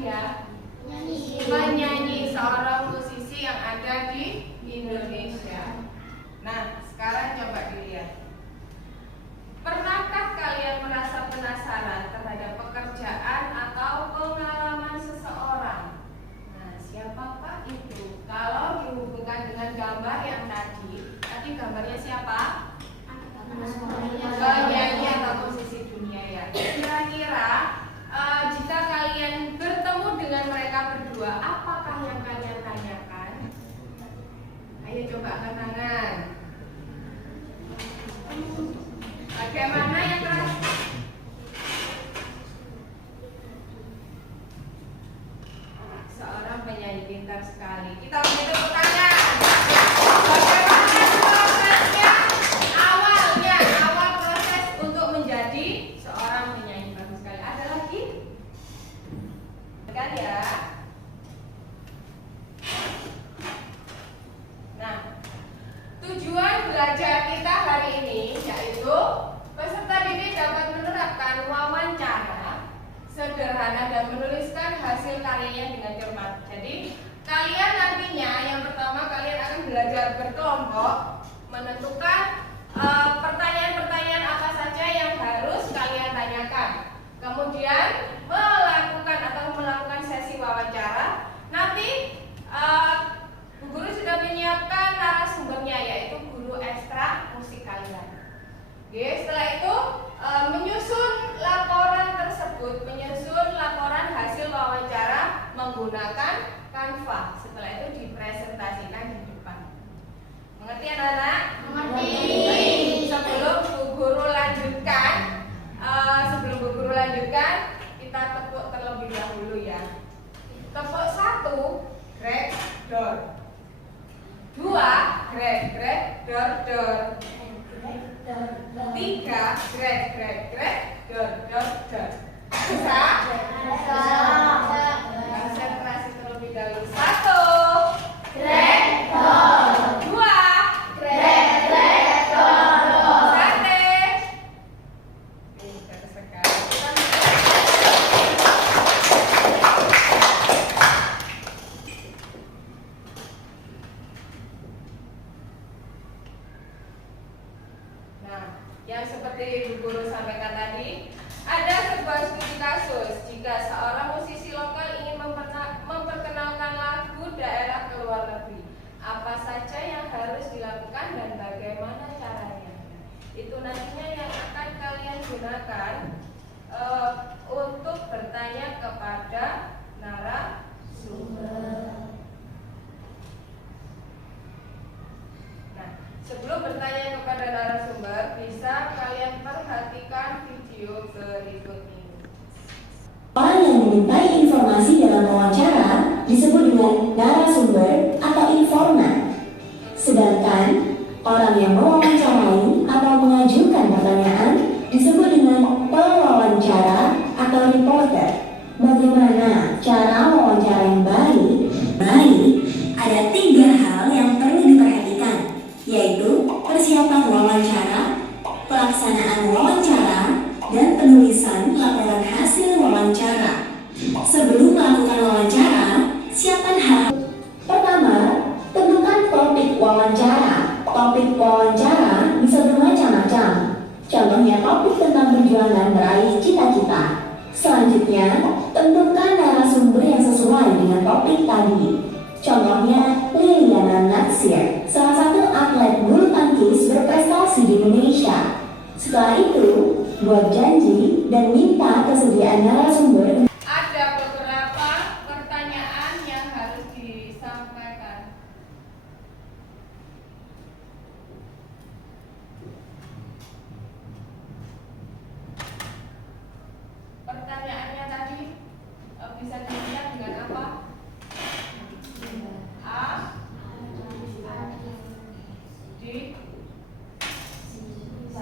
dia? Menyanyi, seorang musisi yang ada di Indonesia. Nah, sekarang coba dilihat. Pernahkah kalian merasa penasaran terhadap pekerjaan atau pengalaman seseorang? Nah, siapakah itu? Kalau dihubungkan dengan gambar yang tadi gambarnya siapa? Penyanyi atau musisi dunia ya. Kira-kira jika kalian bertemu dengan mereka berdua, apakah yang kalian tanyakan? Ayo coba angkat tangan. Bagaimana yang terakhir? Seorang penyanyi pintar sekali. Kita beri tepuk tangan. Bagaimana prosesnya? Awal proses untuk menjadi seorang penyanyi bagus sekali. Ada lagi? Kan ya? Nah, tujuan belajar kita hari ini yaitu peserta didik dapat menerapkan wawancara sederhana dan menuliskan hasil karyanya dengan cermat. Jadi, kalian nantinya yang pertama kalian akan belajar berkelompok menentukan pertanyaan-pertanyaan apa saja yang harus kalian tanyakan. Kemudian melakukan sesi wawancara. Nanti Bu Guru sudah menyiapkan narasumbernya yaitu guru ekstra musik kalian. Oke, setelah itu menyusun laporan tersebut, menyusun laporan hasil wawancara menggunakan Canva. Setelah itu dipresentasikan di depan. Mengerti anak-anak? Mengerti. Sebelum Bu Guru lanjutkan, kita tepuk terlebih dahulu ya. Tepuk 1, grek, dor. 2, grek, dor, dor. 3, grek, dor, dor, dor. Bisa? Konsentrasi terlebih dahulu. 1, grek, dor. 2, grek, dor, dor. Sate. Pintar sekali. Yang seperti Ibu Guru sampaikan tadi, ada sebuah studi kasus jika seorang musisi lokal ingin memperkenalkan lagu daerah ke luar negeri. Apa saja yang harus dilakukan dan bagaimana caranya? Itu nantinya yang akan kalian gunakan untuk bertanya kepada narasumber. Sebelum bertanya kepada narasumber, bisa kalian perhatikan video berikut ini. Orang yang dimintai informasi dalam wawancara disebut dengan narasumber atau informan. Sedangkan orang yang mewawancarai atau mengajukan pertanyaan disebut dengan pewawancara atau reporter. Bagaimana cara wawancara yang baik? Ada 3 hal yang perlu diperhatikan, yaitu persiapan wawancara, pelaksanaan wawancara, dan penulisan laporan hasil wawancara. Sebelum melakukan wawancara, siapkan hal. Pertama, tentukan topik wawancara. Topik wawancara bisa bermacam-macam. Contohnya topik tentang perjuangan meraih cita-cita. Selanjutnya, tentukan narasumber yang sesuai dengan topik tadi. Contohnya Liliana Natsir, salah satu atlet bulu tangkis berprestasi di Indonesia. Setelah itu, buat janji dan minta kesediaan narasumber. Ada beberapa pertanyaan yang harus disampaikan. Pertanyaannya tadi bisa dilihat dengan apa? A, D, C, B.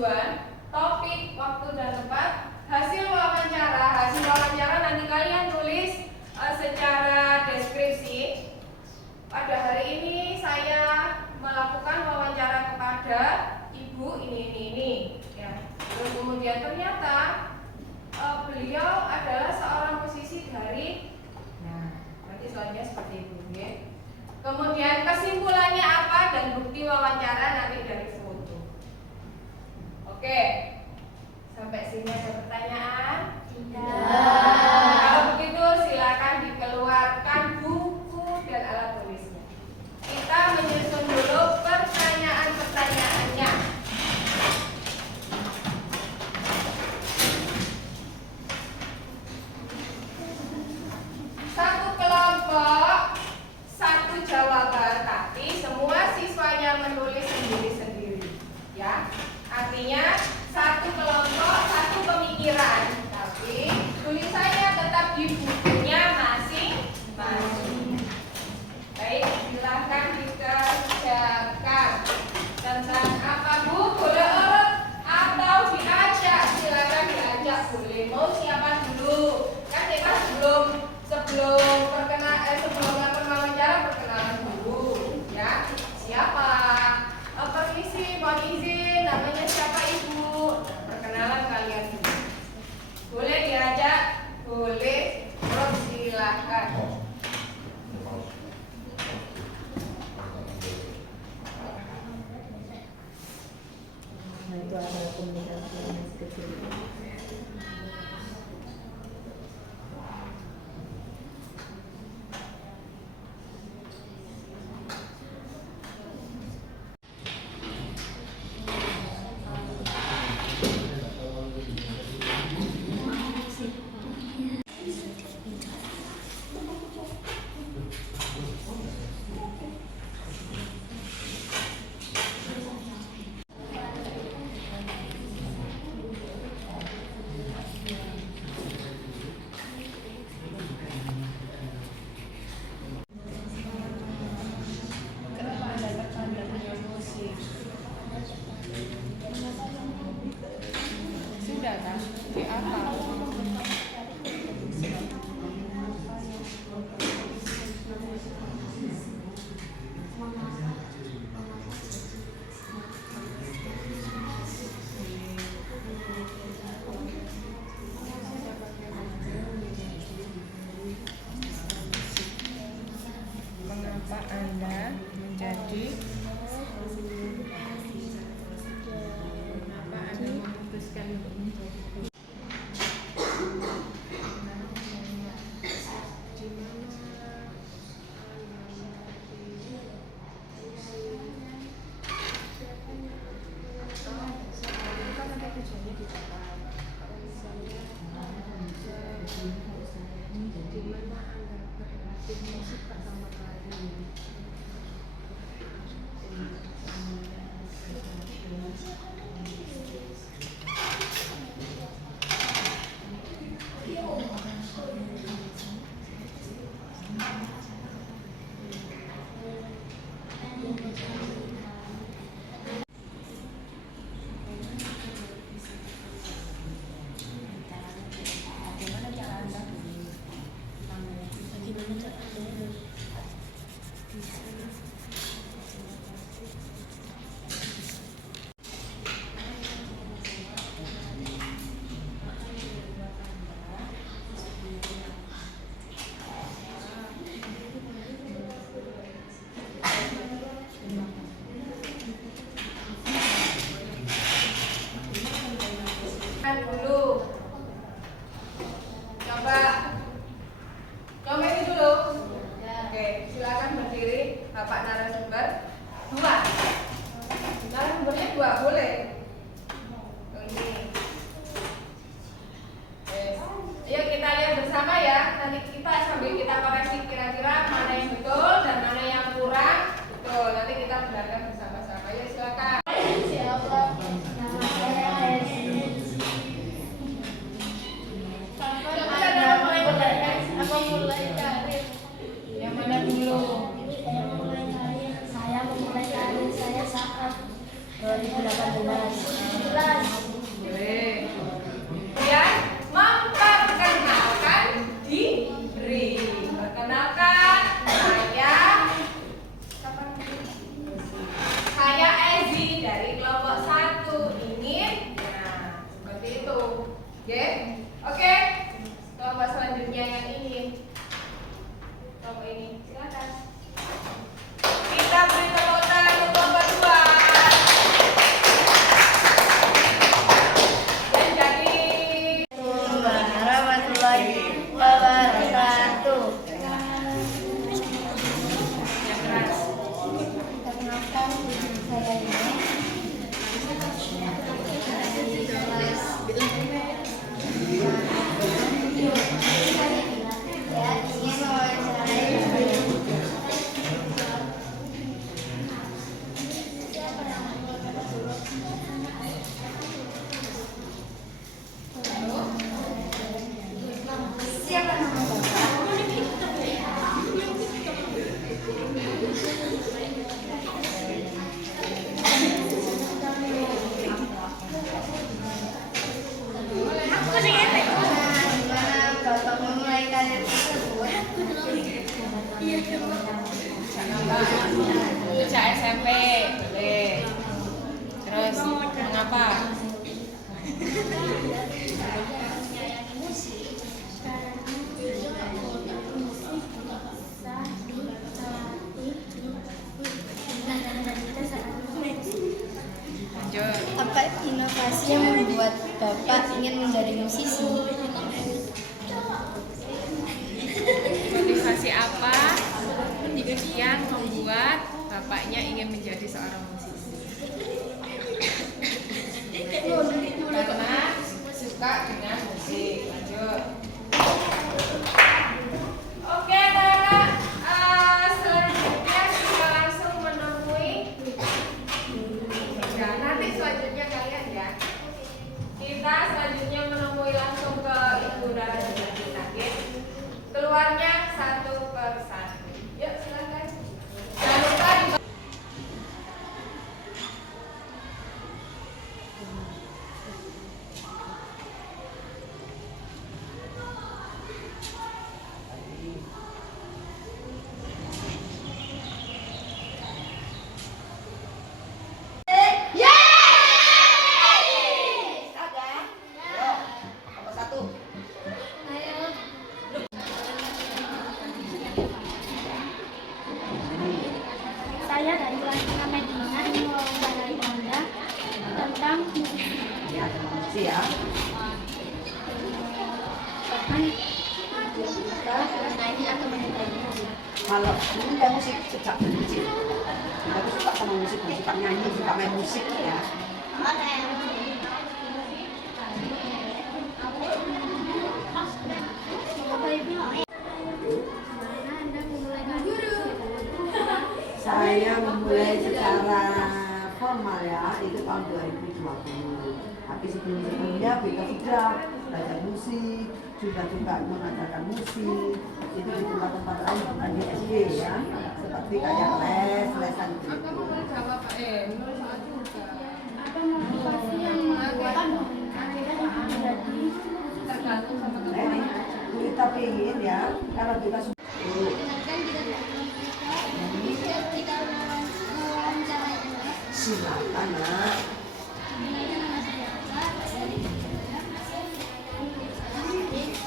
tujuan, topik, waktu dan tempat, hasil wawancara. Hasil wawancara nanti kalian tulis secara deskripsi. Pada hari ini saya melakukan wawancara kepada ibu ini ya. Terus kemudian ternyata beliau adalah seorang musisi dari, nah nanti soalnya seperti itu ya. Kemudian kesimpulannya apa dan bukti wawancara nanti dari foto. Oke, sampai sini ada pertanyaan? Tidak. Kalau begitu silakan dikeluarkan buku dan alat tulisnya. Kita menyusun dulu pertanyaan-pertanyaannya. Satu kelompok, satu jawaban, tapi semua siswanya menulis sendiri-sendiri, ya. Artinya satu kelompok, satu pemikiran, tapi tulisannya tetap di bukunya masing-masing. Baik, silahkan dikerjakan. Tentang apa Bu? Boleh urut atau diajak? Silakan diajak, boleh. Mau siapa dulu? Kan kita sebelum melakukan wawancara perkenalan dulu, ya. Siapa? Permisi, mohon izin, namanya siapa Ibu? Perkenalan kalian dulu. Boleh diajak? Boleh. Terus silakan. Nah, itu adalah komunikasi yang kecil. Sudah kan? Di atas. Mengapa Anda menjadi memutuskan untuk mencoba? Dulu coba ini dulu. Oke, silakan berdiri Bapak narasumber. Dua narasumbernya dua, boleh. Ini yuk kita lihat bersama ya. Nanti kita sambil kita koreksi kira-kira mana yang betul dan mana yang kurang betul. Nanti kita belajar bersama-sama. Ya silakan. Yang mana dulu? Saya memulai karir saya saat 2018 Sejak SMP boleh. Terus mengapa? Lanjut. Apa inovasi yang membuat Bapak ingin menjadi musisi? Motivasi apa yang membuat bapaknya ingin menjadi seorang musisi? Karena suka dengan musik. Lanjut. Oke, anak-anak, selanjutnya kita langsung menemui. Nah, nanti selanjutnya kalian ya. Kita selanjutnya menemui langsung ke Ibu Dara dan kita, oke? Keluarnya satu per satu. Yuk, silakan. Jangan lupa di Saya dari kelas 6 Medina ingin mewawancarai Anda tentang musisi. Ya, musik ya. Bapak mengenai atau menyukai musik? Kalau ini kan musik sejak kecil. Aku suka sama musik, suka nyanyi, suka main musik ya. Bapak Ibu, mana Anda memulai musik? Saya memulai secara formal ya, itu tahun 2020. Tapi sebelumnya beda sudah belajar musik, juga mengajarkan musik. Itu di tempat-tempat lain bukan di SD ya, seperti kayak lesan gitu. Apa motivasi yang membuat Anda menjadi Tergantung sama Nah, ini kita pengen ya, kalau kita sudah kita mewawancarai Anda? silakan nak.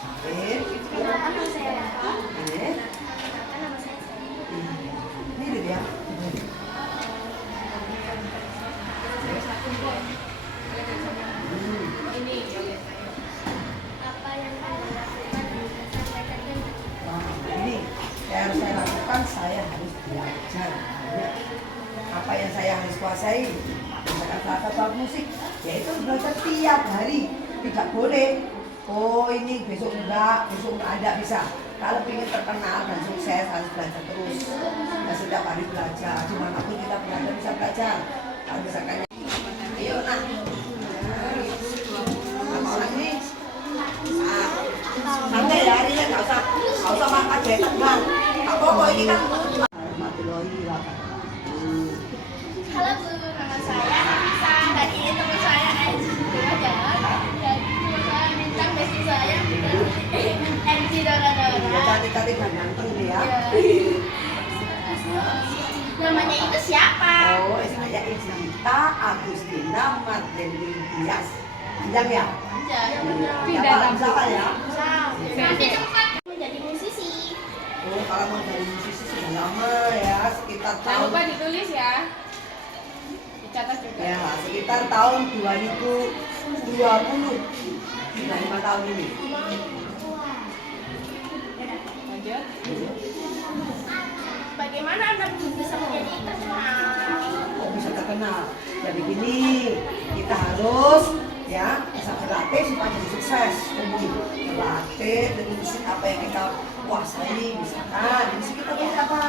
Perkenalkan nama saya Raka. Eh, Perkenalkan nama saya Sari. ini dia. Apa yang Anda lakukan untuk sampaikan dan Wah, ini yang harus saya lakukan, saya harus belajar banyak. Apa yang saya harus kuasai, misalkan salah satu alat musik, yaitu belajar tiap hari. Tidak boleh, oh ini besok enggak ada, bisa. Kalau ingin terkenal dan sukses harus belajar terus. Dan setiap hari belajar, dimanapun kita berada bisa belajar. Kalau misalkan, ayo nak, sama orang ini, santai ya hari ini, nggak usah makan jahitan bang. Tak apa ini kan. Warahmatullahi wabarakatuh. Halo Bu, nama saya Nafisa. Dan ini teman saya Aji Jalan. Dan teman saya Bintang, besti saya MC Dora-Dora. Ya cantik-cantik dan ganteng nih ya. Namanya itu siapa? Oh, saya Islita Agustina Mardelin Dias. Panjang ya? Siapa ya? Nanti tempat menjadi musisi. Oh, kalau mau jadi musisi sudah lama ya, sekitar Jangan tahun lupa ditulis ya. Dicatat juga. ya sekitar tahun 2020. Sudah 5 tahun ini. Lanjut. Bagaimana Anda bisa menjadi terkenal? Kok bisa terkenal? Jadi gini, kita harus ya bisa berlatih supaya jadi sukses. Berlatih dengan musik apa yang kita kuasai, misalkan di musik kita punya apa?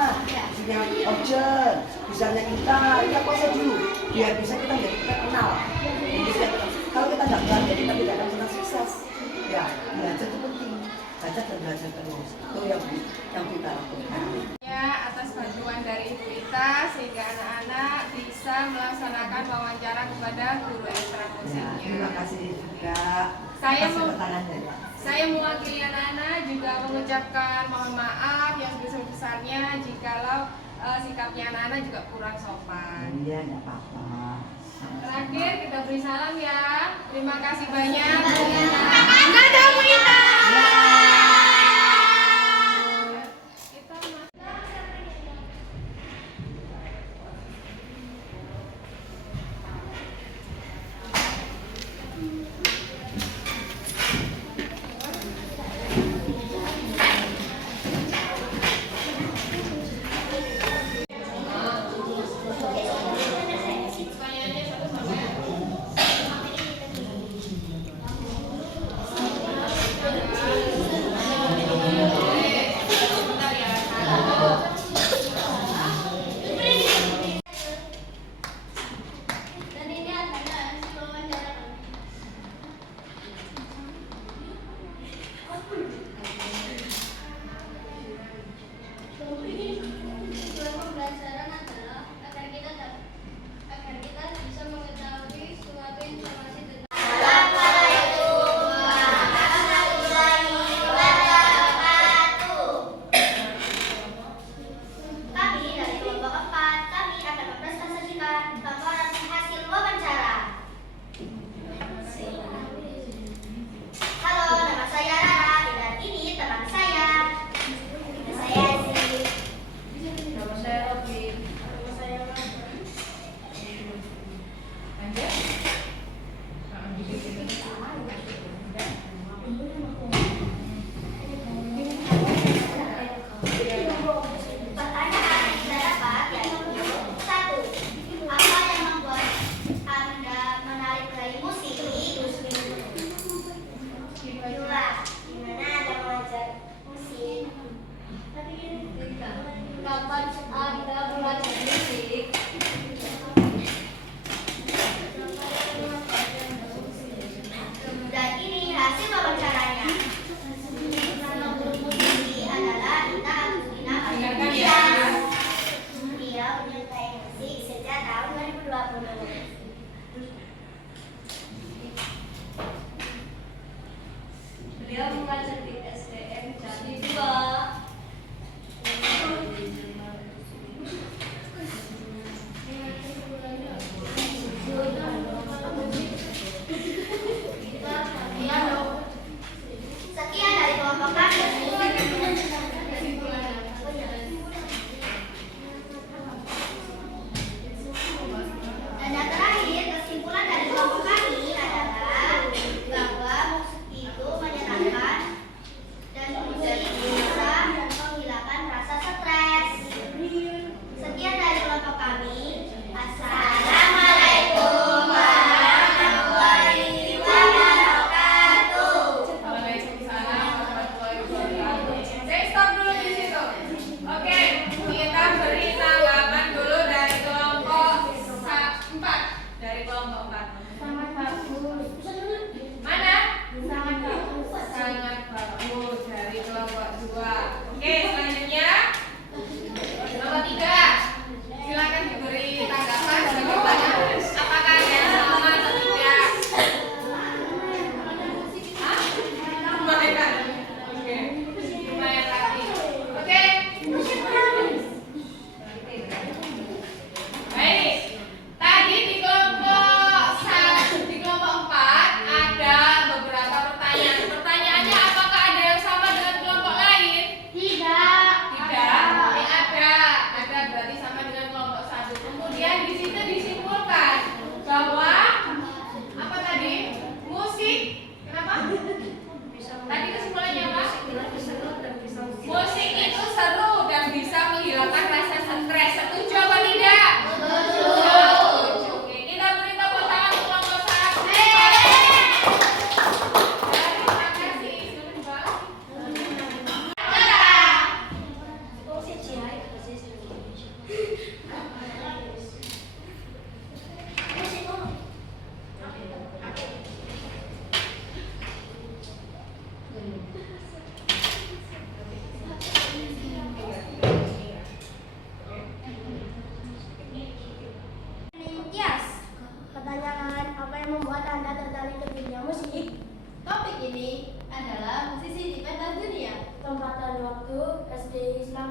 Musiknya Ojen, misalnya kita kuasai dulu, biar bisa kita jadi terkenal. Kalau kita nggak belajar, kita tidak akan pernah sukses. Ya, belajar itu penting. Belajar dan belajar terus. Itu yang kita lakukan. Ya, atas bantuan dari Ibu Ita sehingga anak-anak bisa melaksanakan wawancara kepada guru ekstra Ya, musiknya. terima kasih juga. Saya atas mau- keterangannya, ya. Saya mewakili anak-anak juga mengucapkan mohon maaf yang sebesar-besarnya besarnya jikalau sikapnya anak-anak juga kurang sopan. Iya, nggak apa-apa. Terakhir kita beri salam ya. Terima kasih banyak. Dadah Wita. Dan ini adalah hasil wawancara kami. Tujuan pembelajaran adalah agar kita bisa mengetahui suatu informasi tentang. Assalamualaikum warahmatullahi wabarakatuh. Kami dari kelompok 4, kami akan mempresentasikan laporan hasil wawancara. Halo, nama saya Rara dan ini teman saya. Nama saya Zee. Nama saya Robin. Nama saya Rara. Pertanyaan yang kita dapat yaitu 1. Apa yang membuat Anda menarik dari musik? 2. Gimana Anda belajar musik? Kapan Anda belajar musik? Dan ini hasil wawancaranya. Musisi adalah Ita Agustina Dengarkan ya. Dia menyukai musik sejak tahun 2020. Beliau mengajar di SDN Jati 2.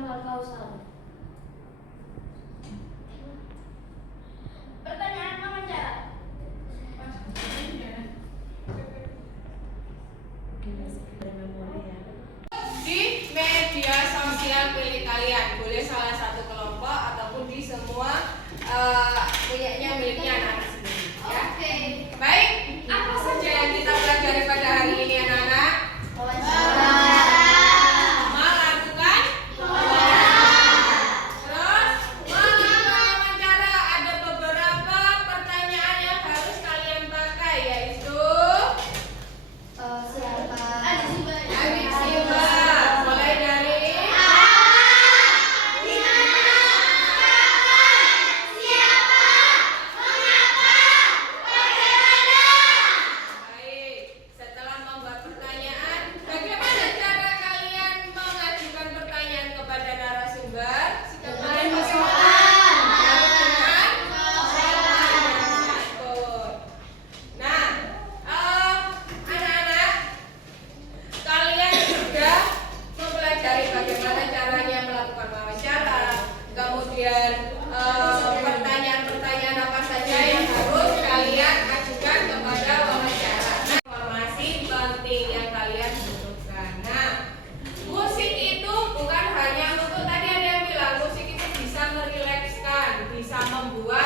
pangkal kausal. Pertanyaan wawancara. Memori ya. Di media sosial milik kalian, boleh salah satu kelompok ataupun di semua punyanya miliknya anak-anak sendiri. Ya. Oke. Baik, apa saja yang kita pelajari pada hari ini anak-anak? Melakukan terus melakukan wawancara. Ada beberapa pertanyaan yang harus kalian pakai, yaitu Siapa? Adik Simba. Mulai dari baik. Setelah membuat pertanyaan, bagaimana cara kalian mengajukan pertanyaan kepada narasumber? Kalian Nah, anak-anak, kalian sudah mempelajari bagaimana caranya melakukan wawancara, kemudian pertanyaan-pertanyaan apa saja yang harus kalian ajukan kepada wawancara. Informasi penting yang kalian butuhkan. Nah, musik itu bukan hanya untuk, tadi ada yang bilang musik itu bisa merilekskan, bisa membuat